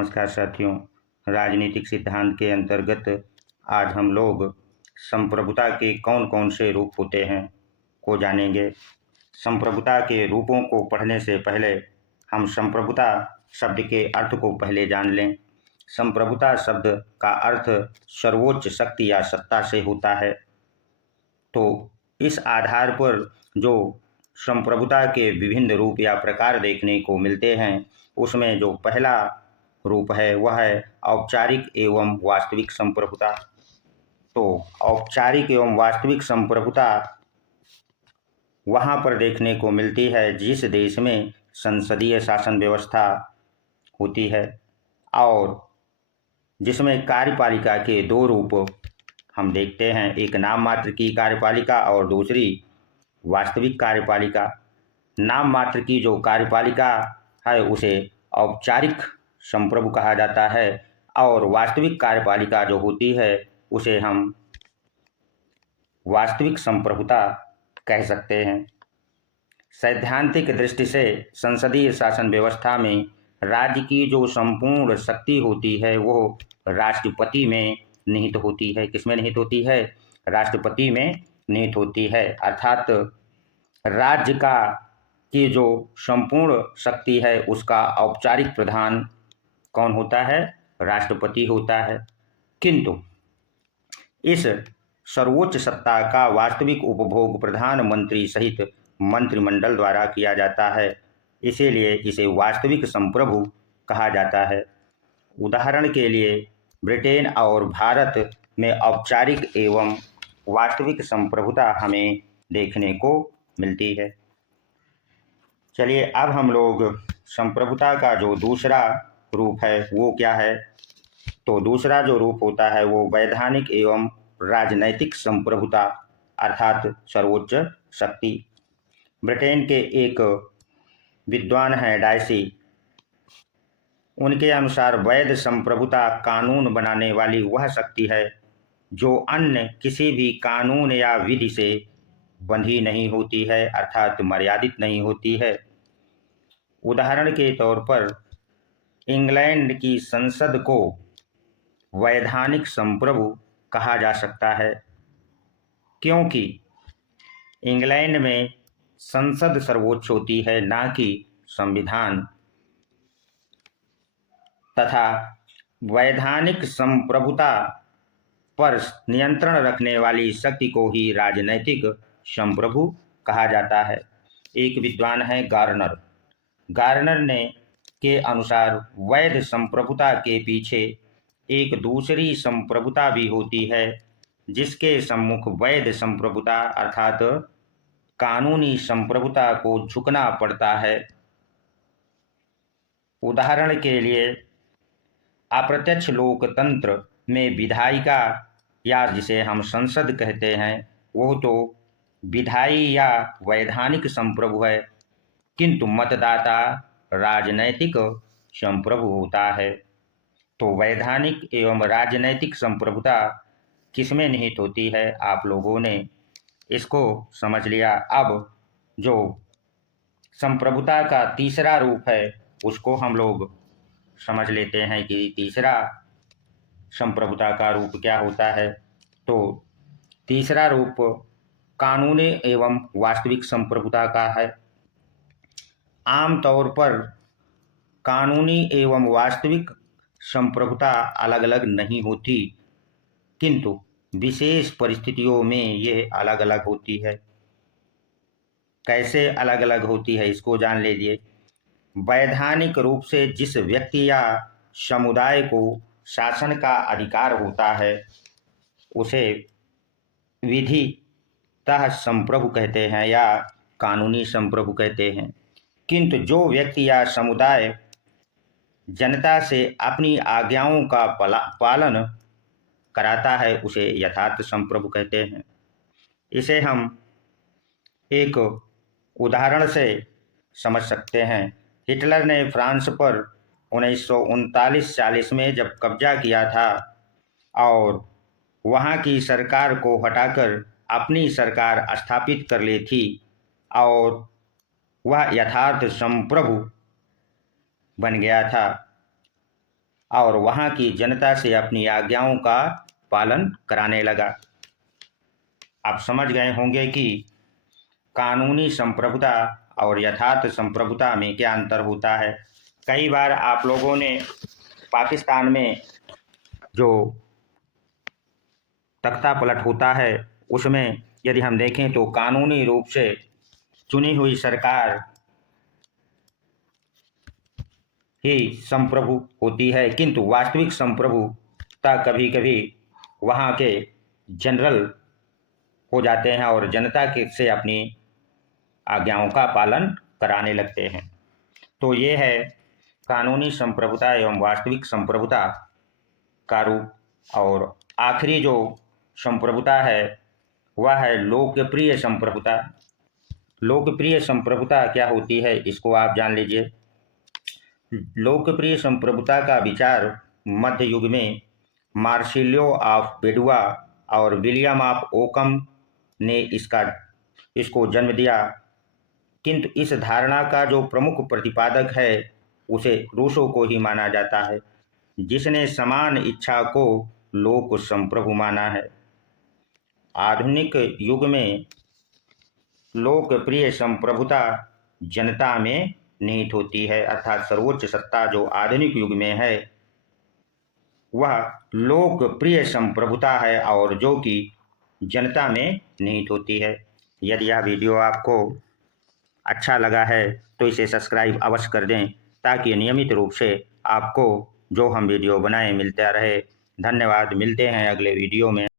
नमस्कार साथियों। राजनीतिक सिद्धांत के अंतर्गत आज हम लोग संप्रभुता के कौन कौन से रूप होते हैं को जानेंगे। संप्रभुता के रूपों को पढ़ने से पहले हम संप्रभुता शब्द के अर्थ को पहले जान लें। संप्रभुता शब्द का अर्थ सर्वोच्च शक्ति या सत्ता से होता है। तो इस आधार पर जो संप्रभुता के विभिन्न रूप या प्रकार देखने को मिलते हैं, उसमें जो पहला रूप है वह है औपचारिक एवं वास्तविक संप्रभुता। तो औपचारिक एवं वास्तविक संप्रभुता वहाँ पर देखने को मिलती है जिस देश में संसदीय शासन व्यवस्था होती है और जिसमें कार्यपालिका के दो रूप हम देखते हैं, एक नाम मात्र की कार्यपालिका और दूसरी वास्तविक कार्यपालिका। नाम मात्र की जो कार्यपालिका है उसे औपचारिक संप्रभु कहा जाता है और वास्तविक कार्यपालिका जो होती है उसे हम वास्तविक संप्रभुता कह सकते हैं। सैद्धांतिक दृष्टि से संसदीय शासन व्यवस्था में राज्य की जो संपूर्ण शक्ति होती है वो राष्ट्रपति में निहित होती है। किसमें निहित होती है? राष्ट्रपति में निहित होती है। अर्थात राज्य का की जो संपूर्ण शक्ति है उसका औपचारिक प्रधान कौन होता है? राष्ट्रपति होता है। किंतु इस सर्वोच्च सत्ता का वास्तविक उपभोग प्रधानमंत्री सहित मंत्रिमंडल द्वारा किया जाता है, इसीलिए इसे वास्तविक संप्रभु कहा जाता है। उदाहरण के लिए ब्रिटेन और भारत में औपचारिक एवं वास्तविक संप्रभुता हमें देखने को मिलती है। चलिए अब हम लोग संप्रभुता का जो दूसरा रूप है वो क्या है? तो दूसरा जो रूप होता है वो वैधानिक एवं राजनैतिक संप्रभुता अर्थात सर्वोच्च शक्ति। ब्रिटेन के एक विद्वान हैं डायसी, उनके अनुसार वैध संप्रभुता कानून बनाने वाली वह शक्ति है जो अन्य किसी भी कानून या विधि से बंधी नहीं होती है, अर्थात मर्यादित नहीं होती है। उदाहरण के तौर पर इंग्लैंड की संसद को वैधानिक संप्रभु कहा जा सकता है, क्योंकि इंग्लैंड में संसद सर्वोच्च होती है, ना कि संविधान, तथा वैधानिक संप्रभुता पर नियंत्रण रखने वाली शक्ति को ही राजनैतिक संप्रभु कहा जाता है। एक विद्वान है गार्नर। गार्नर ने के अनुसार वैध संप्रभुता के पीछे एक दूसरी संप्रभुता भी होती है जिसके सम्मुख वैध संप्रभुता अर्थात कानूनी संप्रभुता को झुकना पड़ता है। उदाहरण के लिए अप्रत्यक्ष लोकतंत्र में विधायिका या जिसे हम संसद कहते हैं वो तो विधायी या वैधानिक संप्रभु है, किंतु मतदाता राजनैतिक संप्रभु होता है। तो वैधानिक एवं राजनैतिक संप्रभुता किसमें निहित होती है? आप लोगों ने इसको समझ लिया। अब जो संप्रभुता का तीसरा रूप है उसको हम लोग समझ लेते हैं कि तीसरा संप्रभुता का रूप क्या होता है। तो तीसरा रूप कानूनी एवं वास्तविक संप्रभुता का है। आमतौर पर कानूनी एवं वास्तविक संप्रभुता अलग अलग नहीं होती, किंतु विशेष परिस्थितियों में ये अलग अलग होती है। कैसे अलग अलग होती है इसको जान लीजिए। वैधानिक रूप से जिस व्यक्ति या समुदाय को शासन का अधिकार होता है उसे विधितः संप्रभु कहते हैं या कानूनी संप्रभु कहते हैं, किंतु जो व्यक्ति या समुदाय जनता से अपनी आज्ञाओं का पालन कराता है उसे यथार्थ संप्रभु कहते हैं। इसे हम एक उदाहरण से समझ सकते हैं। हिटलर ने फ्रांस पर 1939-40 में जब कब्जा किया था और वहाँ की सरकार को हटाकर अपनी सरकार स्थापित कर ली थी और वह यथार्थ संप्रभु बन गया था। और वहाँ की जनता से अपनी आज्ञाओं का पालन कराने लगा। आप समझ गए होंगे कि कानूनी संप्रभुता और यथार्थ संप्रभुता में क्या अंतर होता है। कई बार आप लोगों ने पाकिस्तान में जो तख्ता पलट होता है उसमें यदि हम देखें तो कानूनी रूप से चुनी हुई सरकार ही संप्रभु होती है, किंतु वास्तविक संप्रभुता कभी कभी वहाँ के जनरल हो जाते हैं और जनता के से अपनी आज्ञाओं का पालन कराने लगते हैं। तो ये है कानूनी संप्रभुता एवं वास्तविक संप्रभुता का रूप। और आखिरी जो संप्रभुता है वह है लोकप्रिय संप्रभुता। लोकप्रिय संप्रभुता क्या होती है इसको आप जान लीजिए। लोकप्रिय संप्रभुता का विचार मध्य युग में मार्सिलियो ऑफ पेडुआ और विलियम ऑफ ओकम ने इसको जन्म दिया, किंतु इस धारणा का जो प्रमुख प्रतिपादक है उसे रूसो को ही माना जाता है, जिसने समान इच्छा को लोक संप्रभु माना है। आधुनिक युग में लोकप्रिय संप्रभुता जनता में निहित होती है, अर्थात सर्वोच्च सत्ता जो आधुनिक युग में है वह लोकप्रिय संप्रभुता है और जो कि जनता में निहित होती है। यदि यह वीडियो आपको अच्छा लगा है तो इसे सब्सक्राइब अवश्य कर दें ताकि नियमित रूप से आपको जो हम वीडियो बनाएं मिलता रहे। धन्यवाद। मिलते हैं अगले वीडियो में।